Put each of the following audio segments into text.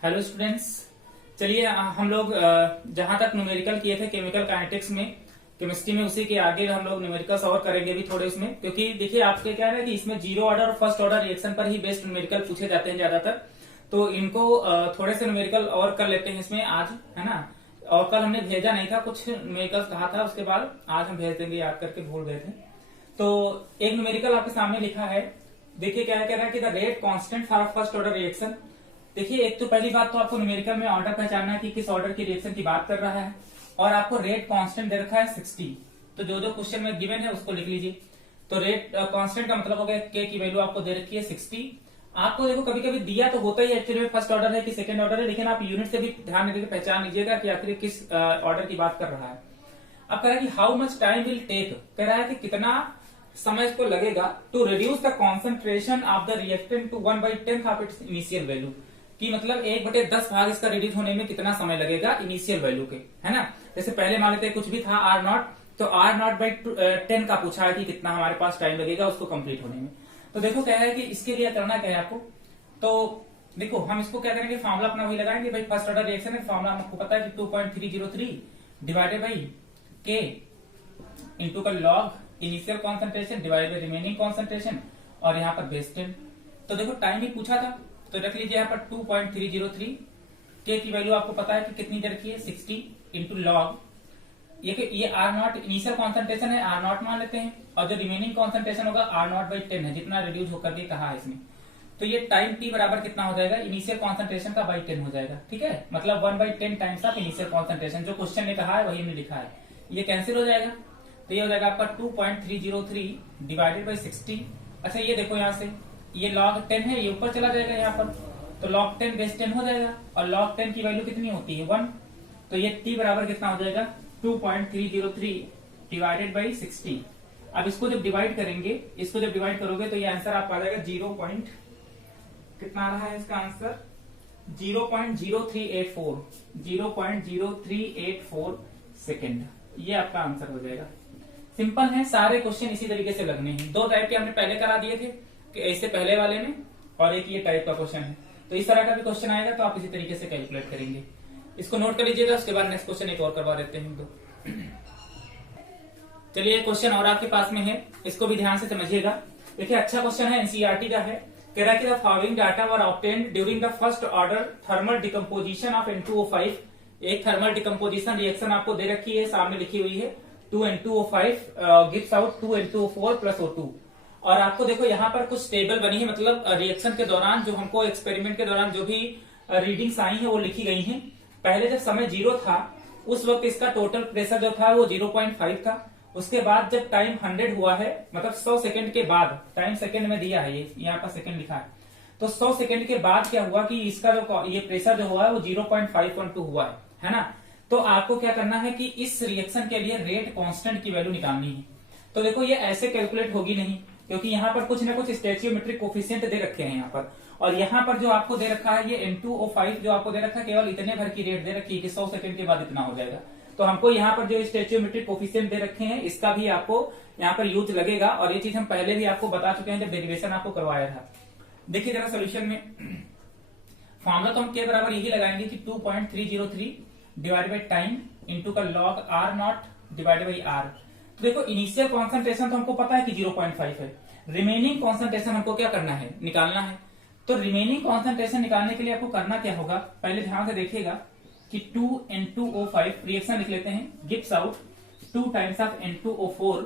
Hello students. चलिए हम लोग जहां तक न्यूमेरिकल किए थे केमिकल काइनेटिक्स में, केमिस्ट्री में, उसी के आगे हम लोग न्यूमेरिकल्स और करेंगे भी थोड़े उसमें, क्योंकि देखिए आपके क्या है कि इसमें जीरो ऑर्डर और फर्स्ट ऑर्डर रिएक्शन पर ही बेस्ड न्यूमेरिकल पूछे जाते हैं ज्यादातर। तो इनको थोड़े से न्यूमेरिकल और कर लेते हैं इसमें आज, है ना। और कल हमने भेजा नहीं था, कुछ न्यूमेरिकल कहा था, उसके बाद आज हम भेज देंगे, याद करके भूल गए थे। तो एक न्यूमेरिकल आपके सामने लिखा है, देखिए क्या कह रहा है कि the rate constant for first order reaction. देखिए एक तो पहली बात तो आपको न्यूमेरिकल में ऑर्डर पहचानना है कि किस ऑर्डर की रिएक्शन की बात कर रहा है, और आपको रेट कांस्टेंट दे रखा है 60। तो जो जो क्वेश्चन में गिवन है उसको लिख लीजिए। तो रेट कांस्टेंट का मतलब हो गया के की वैल्यू आपको दे रखी है 60। आपको देखो कभी कभी दिया तो होता ही एक्चुअली में फर्स्ट ऑर्डर है कि सेकंड ऑर्डर है, लेकिन आप यूनिट से भी ध्यान देकर पहचान लीजिएगा कि आखिर किस ऑर्डर की बात कर रहा है। अब कह रहा है कि how much time will take, कह रहा है कि कितना समय इसको लगेगा to reduce the concentration of the reactant to 1/10 of its initial value, कि मतलब 1/10 भाग इसका रिड्यूस होने में कितना समय लगेगा इनिशियल वैल्यू के, है ना। जैसे पहले मान लेते कुछ भी था R0, तो R0/10 का पूछा है कि कितना हमारे पास टाइम लगेगा उसको कंप्लीट होने में। तो देखो क्या है कि इसके लिए करना क्या है आपको, तो देखो हम इसको क्या करेंगे, फॉर्मुला अपना वही लगाएंगे भाई, फर्स्ट ऑर्डर रिएक्शन है, फॉर्मुला आपको पता है कि 2.303 डिवाइडेड बाई के इंटू का log initial concentration divide by remaining concentration, और यहाँ पर बेस 10। तो देखो टाइम ही पूछा था, तो रख लीजिए यहाँ पर 2.303, के की वैल्यू आपको पता है कि कितनी दे रखी है 60 इंटू लॉग, ये R0 इनिशियल कॉन्सेंट्रेशन है, R0 मान लेते हैं, और जो रिमेनिंग कॉन्सेंट्रेशन होगा R0/10 है, जितना रिड्यूस होकर के कहा है इसमें। तो ये टाइम t बराबर कितना हो जाएगा, इनिशियल कॉन्सेंट्रेशन का बाई 10 हो जाएगा, ठीक है। मतलब 1/10 टाइम्स ऑफ इनिशियल कॉन्सेंट्रेशन, जो क्वेश्चन ने कहा है वही हमने लिखा है, ये कैंसिल हो जाएगा। तो ये हो जाएगा आपका 2.303 डिवाइडेड बाई 60। अच्छा ये देखो यहाँ से, ये log 10 है, ये ऊपर चला जाएगा यहाँ पर, तो log 10 बेस 10 हो जाएगा, और log 10 की वैल्यू कितनी होती है 1। तो ये t बराबर कितना हो जाएगा 2.303 डिवाइडेड बाई 60। अब इसको जब डिवाइड करेंगे, इसको जब डिवाइड करोगे तो ये आंसर आपका आ जाएगा 0. कितना आ रहा है इसका आंसर 0.0384, 0.0384 सेकेंड, ये आपका आंसर हो जाएगा। सिंपल है, सारे क्वेश्चन इसी तरीके से लगने हैं। दो टाइप के हमने पहले करा दिए थे कि इससे पहले वाले में, और एक ये टाइप का क्वेश्चन है। तो इस तरह का भी क्वेश्चन आएगा तो आप इसी तरीके से कैलकुलेट करेंगे। इसको नोट कर लीजिएगा, उसके बाद नेक्स्ट क्वेश्चन एक और करवा देते हैं। तो चलिए क्वेश्चन और आपके पास में है, इसको भी ध्यान से समझिएगा। देखिए अच्छा क्वेश्चन है, एनसीईआरटी का है। कह रहा है कि the following data were obtained during the first order thermal decomposition of N2O5। एक थर्मल डिकम्पोजिशन रिएक्शन आपको दे रखी है, सामने लिखी हुई है 2N2O5 gives out 2N2O4 plus O2। और आपको देखो यहाँ पर कुछ टेबल बनी है, मतलब रिएक्शन के दौरान जो हमको एक्सपेरिमेंट के दौरान जो भी रीडिंग्स आई है वो लिखी गई है। पहले जब समय 0 था उस वक्त इसका टोटल प्रेशर जो था वो 0.5 था। उसके बाद जब टाइम 100 हुआ है, मतलब 100 सेकंड के बाद, टाइम सेकंड में दिया है, ये यहाँ पर सेकंड लिखा है, तो 100 सेकंड के बाद क्या हुआ कि इसका जो ये प्रेशर जो हुआ है वो 0.512 हुआ है ना। तो आपको क्या करना है कि इस रिएक्शन के लिए रेट कांस्टेंट की वैल्यू निकालनी है। तो देखो ये ऐसे कैलकुलेट होगी नहीं, क्योंकि यहाँ पर कुछ ना कुछ स्टैचियोमेट्रिक कोफिशिएंट दे रखे हैं यहाँ पर, और यहाँ पर जो आपको दे रखा है ये N2O5 जो आपको दे रखा है, केवल इतने भर की रेट दे रखी है कि 100 सेकंड के बाद इतना हो जाएगा। तो हमको यहाँ पर जो स्टैचियोमेट्रिक कोफिशिएंट दे रखे हैं इसका भी आपको यहाँ पर यूज लगेगा, और ये चीज हम पहले भी आपको बता चुके हैं जब डेरिवेशन आपको करवाया था। देखिए जरा सोल्यूशन में फॉर्मुला तो हम के बराबर यही लगाएंगे कि 2.303 डिवाइड बाई टाइम इंटू का log R0 divide by R। तो देखो इनिशियल कॉन्सेंट्रेशन तो हमको पता है कि 0.5 है, रिमेनिंग कॉन्सेंट्रेशन हमको क्या करना है, निकालना है। तो रिमेनिंग कॉन्सेंट्रेशन निकालने के लिए आपको करना क्या होगा, पहले ध्यान से देखिएगा कि 2N2O5 रिएक्शन लिख लेते हैं, gives out 2 times of N2O4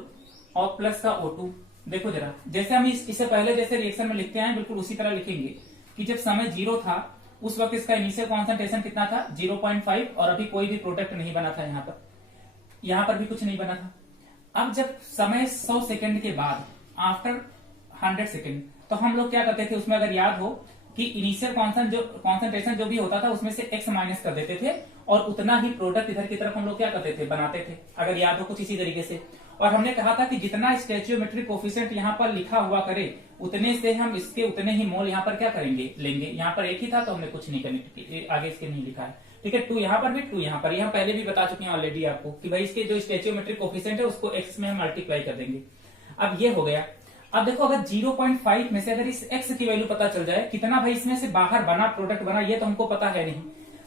और प्लस का O2। देखो जरा, जैसे हम इससे पहले जैसे रिएक्शन में लिखते हैं बिल्कुल उसी तरह लिखेंगे कि जब समय 0 था उस वक्त इसका इनिशियल कॉन्सेंट्रेशन कितना था 0.5, और अभी कोई भी प्रोडक्ट नहीं बना था, यहाँ पर भी कुछ नहीं बना था। अब जब समय 100 सेकंड के बाद, आफ्टर 100 सेकंड, तो हम लोग क्या करते थे उसमें, अगर याद हो कि इनिशियल कॉन्सेंट्रेशन जो भी होता था उसमें से x माइनस कर देते थे, और उतना ही प्रोडक्ट इधर की तरफ हम लोग क्या करते थे, बनाते थे, अगर याद हो कुछ इसी तरीके से। और हमने कहा था कि जितना स्टैचियोमेट्रिक कोफिशिएंट यहाँ पर लिखा हुआ करे उतने से हम इसके उतने ही मोल यहाँ पर क्या करेंगे, लेंगे। यहाँ पर एक ही था तो हमने कुछ नहीं करने, आगे इसके नहीं लिखा है, ठीक है। 2 यहाँ पर भी 2 यहाँ पर, यहाँ पहले भी बता चुके हैं ऑलरेडी आपको कि भाई इसके जो स्टैचियोमेट्रिक कोफिशिएंट है उसको x में हम मल्टीप्लाई कर देंगे। अब ये हो गया। अब देखो अगर 0.5 में से अगर इस x की वैल्यू पता चल जाए, कितना भाई इसमें से बाहर बना, प्रोडक्ट बना, ये तो हमको पता है नहीं।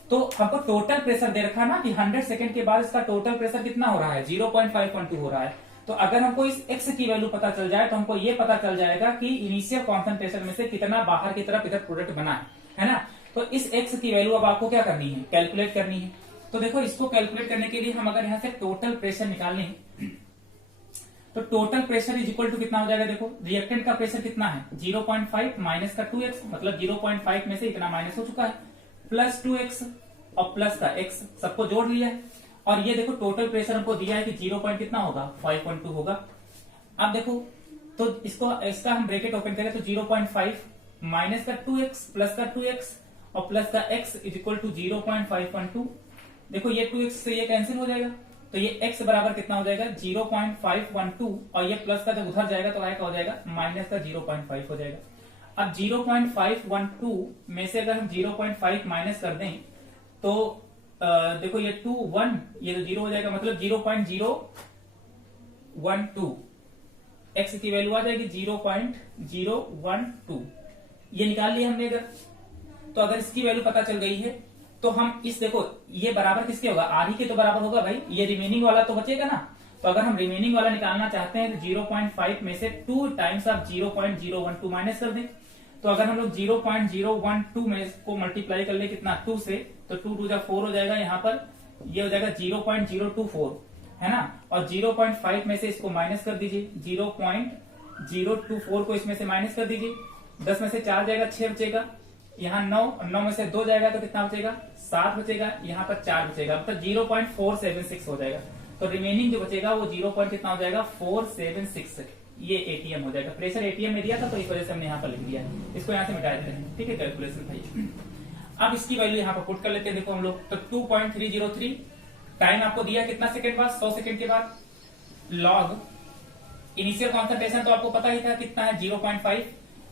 तो हमको टोटल प्रेशर दे रखा ना कि 100 सेकंड के बाद इसका टोटल प्रेशर कितना हो रहा है, 0.512 हो रहा है। तो अगर हमको इस x की वैल्यू पता चल जाए तो हमको ये पता चल जाएगा कि इनिशियल कॉन्सेंट्रेशन में से कितना बाहर की तरफ इधर प्रोडक्ट बना है ना। तो इस x की वैल्यू अब आपको क्या करनी है, कैलकुलेट करनी है। तो देखो इसको कैलकुलेट करने के लिए हम अगर यहाँ से टोटल प्रेशर निकालने हैं तो total pressure is equal to कितना हो जाएगा, देखो रिएक्टेंट का प्रेशर कितना है 0.5 माइनस का 2x, मतलब 0.5 में से इतना माइनस हो चुका है, प्लस 2x और प्लस का x सबको जोड़ लिया है। और ये देखो टोटल प्रेशर हमको दिया है कि 0 पॉइंट कितना होगा 5.2 होगा। अब देखो तो इसका हम ब्रैकेट ओपन करें तो 0.5 माइनस का 2x प्लस का 2x और प्लस का x इज इक्वल टू 0.512। देखो ये 2x से ये कैंसिल हो जाएगा, तो ये x बराबर कितना हो जाएगा 0.512 और ये प्लस का जब उधर जाएगा तो आएगा हो जाएगा माइनस का 0.5 हो जाएगा। अब 0.512 में से अगर हम 0.5 माइनस कर दें तो देखो ये 2 1 ये तो 0 हो जाएगा, मतलब 0.012 x की वैल्यू आ जाएगी 0.012। ये निकाल लिया हमने। अगर तो अगर इसकी वैल्यू पता चल गई है तो हम इस देखो ये बराबर किसके होगा, आधी के तो बराबर होगा भाई, ये रिमेनिंग वाला तो बचेगा ना। तो अगर हम रिमेनिंग वाला निकालना चाहते हैं तो 0.5 में से 2 टाइम्स आप 0.012 माइनस कर दें। तो अगर हम लोग 0.012 में इसको मल्टीप्लाई कर ले कितना 2 से, तो 2 2 4 हो जाएगा, यहाँ पर ये हो जाएगा 0.024 है ना। और 0.5 में से इसको माइनस कर दीजिए, 0.024 को इसमें से माइनस कर दीजिए, 10 में से 4 जाएगा 6 बचेगा, यहाँ 9 में से 2 जाएगा तो कितना बचेगा 7 बचेगा, यहाँ पर 4 बचेगा, मतलब 0.476 हो जाएगा। तो रिमेनिंग जो बचेगा वो 0. कितना हो जाएगा 476, ये एटीएम हो जाएगा। प्रेशर एटीएम में दिया था तो इस वजह से हमने यहाँ पर लिख दिया है, इसको यहाँ से मिटा देते हैं, ठीक है कैलकुलेशन भाई। अब इसकी वैल्यू यहाँ पर पुट कर लेते हैं, देखो हम लोग तो 2.303 टाइम आपको दिया कितना सेकंड बाद, 100 सेकंड के बाद, लॉग इनिशियल कॉन्सेंट्रेशन तो आपको पता ही था कितना है 0.5,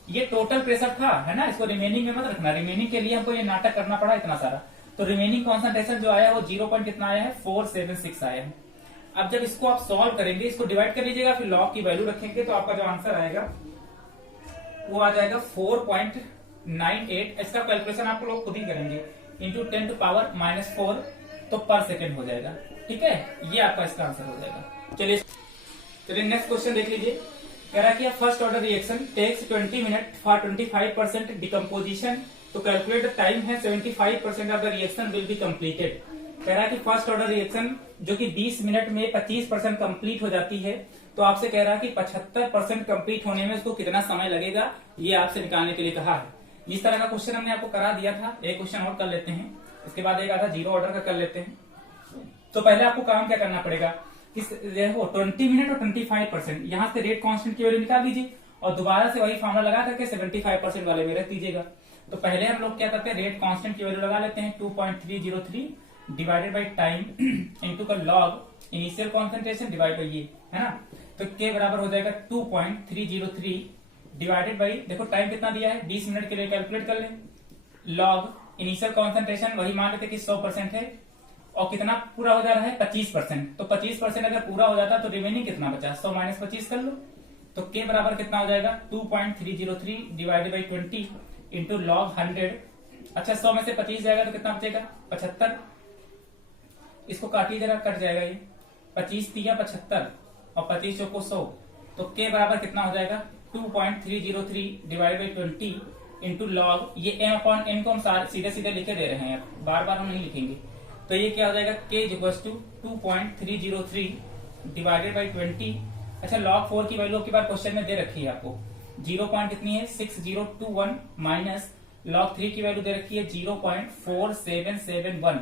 ये टोटल प्रेशर था है ना, इसको रिमेनिंग में मत रखना, रिमेनिंग के लिए हमको ये नाटक करना पड़ा इतना सारा। तो रिमेनिंग कॉन्सेंट्रेशन जो आया वो 0 पॉइंट कितना आया है 476 आया है। अब जब इसको आप सॉल्व करेंगे, इसको डिवाइड कर लीजिएगा, फिर लॉग की वैल्यू रखेंगे तो आपका जो आंसर आएगा वो आ जाएगा 4.98। इसका कैलकुलेशन आप लोग खुद ही करेंगे, इंटू 10 टू पावर -4 तो पर सेकेंड हो जाएगा, ठीक है, ये आपका इसका आंसर हो जाएगा। चलिए नेक्स्ट क्वेश्चन देख लीजिए। कह रहा है कि first order reaction takes 20 minute for 25% decomposition, तो कैलकुलेट द टाइम है 75% of the reaction will be completed. कह रहा है कि फर्स्ट ऑर्डर रिएक्शन जो कि 20 मिनट में 25% कंप्लीट हो जाती है, तो आपसे कह रहा है कि 75% कंप्लीट होने में उसको कितना समय लगेगा, ये आपसे निकालने के लिए कहा है। इस तरह का क्वेश्चन हमने आपको करा दिया था, एक क्वेश्चन और कर लेते हैं, इसके बाद एक आता जीरो ऑर्डर का कर लेते हैं। तो पहले आपको काम क्या करना पड़ेगा, देखो 20 मिनट और 25%, यहाँ से रेट कांस्टेंट की वैल्यू निकाल लीजिए और दोबारा से वही फॉर्मूला लगा करके 75% वाले में रख दीजिएगा। तो पहले हम लोग क्या करते हैं, रेट कांस्टेंट की वैल्यू लगा लेते हैं 2.303 डिवाइडेड बाई टाइम इनटू का log initial concentration divide by ये है ना। तो के बराबर हो जाएगा 2.303 डिवाइडेड बाई, देखो टाइम कितना दिया है 20 मिनट के लिए, कैलकुलेट कर ले, लॉग इनिशियल कॉन्सेंट्रेशन वही मान लेते कि 100% है और कितना पूरा हो जा रहा है 25%। तो 25% अगर पूरा हो जाता तो रिमेनिंग कितना बचा, 100 माइनस 25 कर लो, तो के बराबर कितना हो जाएगा 2.303 डिवाइडेड बाई 20 इंटू लॉग 100। अच्छा 100 में से 25 जाएगा तो कितना बचेगा 75, इसको काटिए जरा, कट जाएगा ये, 25 तिया 75 और 25 चौको 100, तो के बराबर कितना हो जाएगा 2.303 डिवाइड बाई 20 इंटू लॉग, ये m अपॉन n को हम सीधे सीधे लिखे दे रहे हैं, बार बार हम नहीं लिखेंगे। तो ये क्या हो जाएगा k equals to 2.303 divided by 20। अच्छा log 4 की वैल्यू की बार क्वेश्चन में दे रखी है आपको, 0 पॉइंट कितनी है 6021 माइनस log 3 की वैल्यू दे रखी है 0.4771,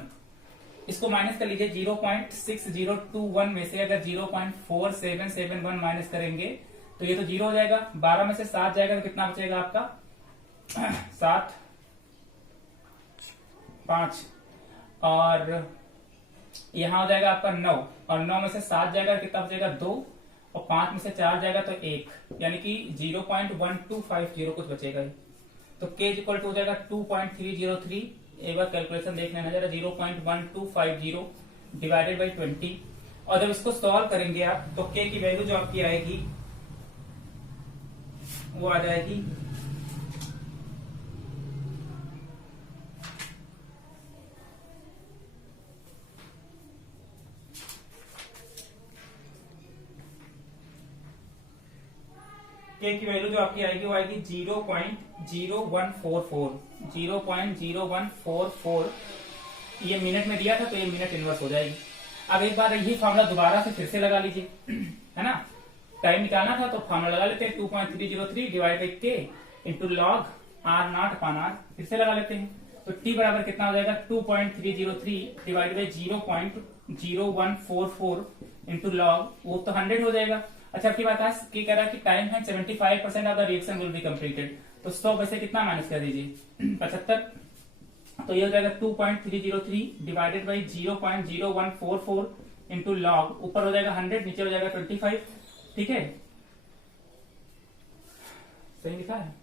इसको माइनस कर लीजिए। 0.6021 में से अगर 0.4771 माइनस करेंगे तो ये तो 0 हो जाएगा, 12 में से 7 जाएगा तो कितना बचेगा आपका 7 5 और यहाँ हो जाएगा आपका 9 और 9 में से 7 जाएगा कितना बचेगा 2 और 5 में से 4 जाएगा तो 1, यानी कि 0.1250 कुछ बचेगा। तो k इक्वल टू हो जाएगा 2.303, एक बार कैलकुलेशन देख लेना जरा, 0.1250 डिवाइडेड बाई 20, और जब इसको सॉल्व करेंगे आप तो k की वैल्यू जो आपकी आएगी वो आ जाएगी के की वैल्यू जो आपकी आएगी वो आएगी 0.0144 0.0144। ये मिनट में दिया था तो ये मिनट इनवर्स हो जाएगी। अब एक बार यही फॉर्मूला दोबारा से फिर से लगा लीजिए, है ना। टाइम निकालना था तो फॉर्मूला लगा लेते हैं 2.303 divide by k into log R naught upon R. फिर से लगा लेते हैं तो टी बराबर कितना हो जाएगा 2.303 डिवाइड बाई 0.0144 इंटू लॉग, वो तो 100 हो जाएगा। अच्छा आपकी बात है कि कह रहा है कि टाइम है 75% of the reaction will be completed, तो 100 में से कितना माइनस कर दीजिए 75, तो ये हो जाएगा 2.303 डिवाइडेड बाई 0.0144 इंटू लॉग, ऊपर हो जाएगा 100 नीचे हो जाएगा 25। ठीक है, सही लिखा है।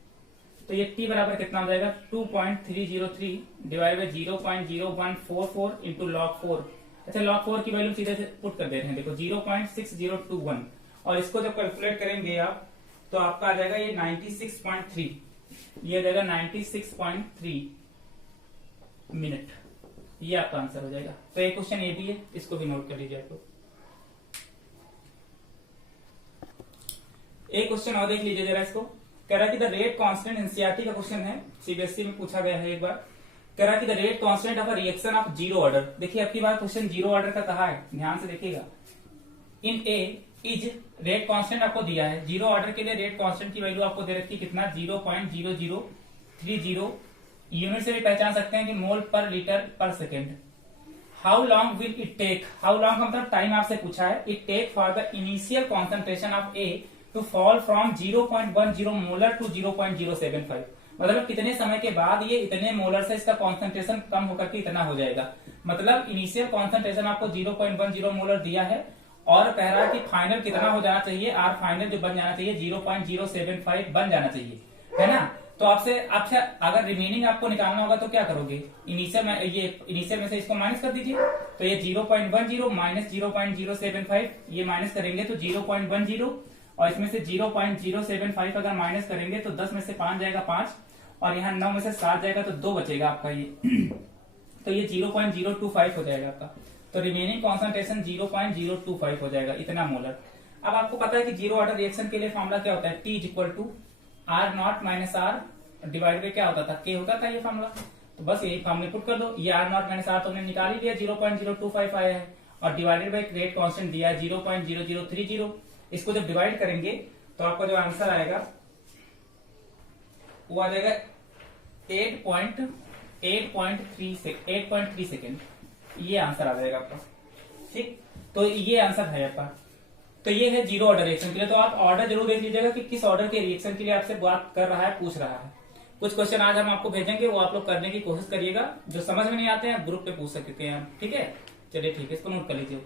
तो ये t बराबर कितना हो जाएगा 2.303 डिवाइड बाई 0.0144 इंटू लॉग 4। अच्छा लॉग 4 की वैल्यू सीधे से पुट कर दे रहे हैं, देखो 0.6021 और इसको जब कैलकुलेट करेंगे आप तो आपका आ जाएगा ये 96.3, ये आ जाएगा 96.3 मिनट, ये आपका आंसर हो जाएगा। तो ये क्वेश्चन ये भी है, इसको भी नोट कर लीजिए आप लोग। एक क्वेश्चन और देख लीजिए जरा, इसको कह रहा है कि द रेट कांस्टेंट, एनसीईआरटी का क्वेश्चन है, सीबीएसई में पूछा गया है एक बार। कह रहा है कि the rate constant of a reaction of zero order. देखिए आपकी बात क्वेश्चन जीरो ऑर्डर का कहा है, ध्यान से देखिएगा। इन ए इज रेट कांस्टेंट आपको दिया है, जीरो ऑर्डर के लिए रेट कांस्टेंट की वैल्यू आपको दे रखी है कितना 0.0030, यूनिट से भी पहचान सकते हैं कि मोल per litre per second. How long will it take, how long मतलब टाइम आपसे पूछा है, it take for the initial concentration of A to fall from 0.10 molar to 0.075, मतलब कितने समय के बाद ये इतने मोलर से इसका कॉन्सेंट्रेशन कम होकर के इतना हो जाएगा। मतलब इनिशियल कॉन्सेंट्रेशन आपको 0.10 मोलर दिया है और कह रहा है कि फाइनल कितना हो जाना चाहिए, आर फाइनल जो बन जाना चाहिए 0.075 बन जाना चाहिए, है ना। तो आपसे अगर रिमेनिंग आपको निकालना होगा तो क्या करोगे, इनिशियल में से इसको माइनस कर दीजिए, तो ये 0.10 माइनस 0.075 ये माइनस करेंगे तो 0.10 और इसमें से 0.075 अगर माइनस करेंगे तो 10 में से 5 जाएगा 5 और यहाँ 9 में से 7 जाएगा तो 2 बचेगा आपका ये तो ये 0.025 हो जाएगा आपका। तो रिमेनिंग कॉन्सेंट्रेशन 0.025 हो जाएगा, इतना मोलर। अब आपको पता है कि जीरो ऑर्डर रिएक्शन के लिए फॉर्मूला क्या होता है, T equal to R naught minus R divide by क्या होता था, K होता था ये फॉर्मूला। तो बस यही फॉर्मूला पुट कर दो, ये आर नॉट माइनस आर तो हमने निकाल ही लिया 0.025 आया है और डिवाइडेड बाई रेट कांस्टेंट दिया है 0.0030। इसको जब डिवाइड करेंगे तो आपका जो आंसर आएगा वो आ जाएगा 8.3 सेकेंड, ये आंसर आ जाएगा आपका। ठीक, तो ये आंसर है आपका। तो ये है जीरो ऑर्डर रिएक्शन के लिए। तो आप ऑर्डर जरूर देख लीजिएगा कि किस ऑर्डर के रिएक्शन के लिए आपसे बात कर रहा है, पूछ रहा है। कुछ क्वेश्चन आज हम आपको भेजेंगे, वो आप लोग करने की कोशिश करिएगा। जो समझ में नहीं आते हैं ग्रुप पे पूछ सकते हैं, ठीक है। चलिए ठीक है, इसको नोट कर लीजिए।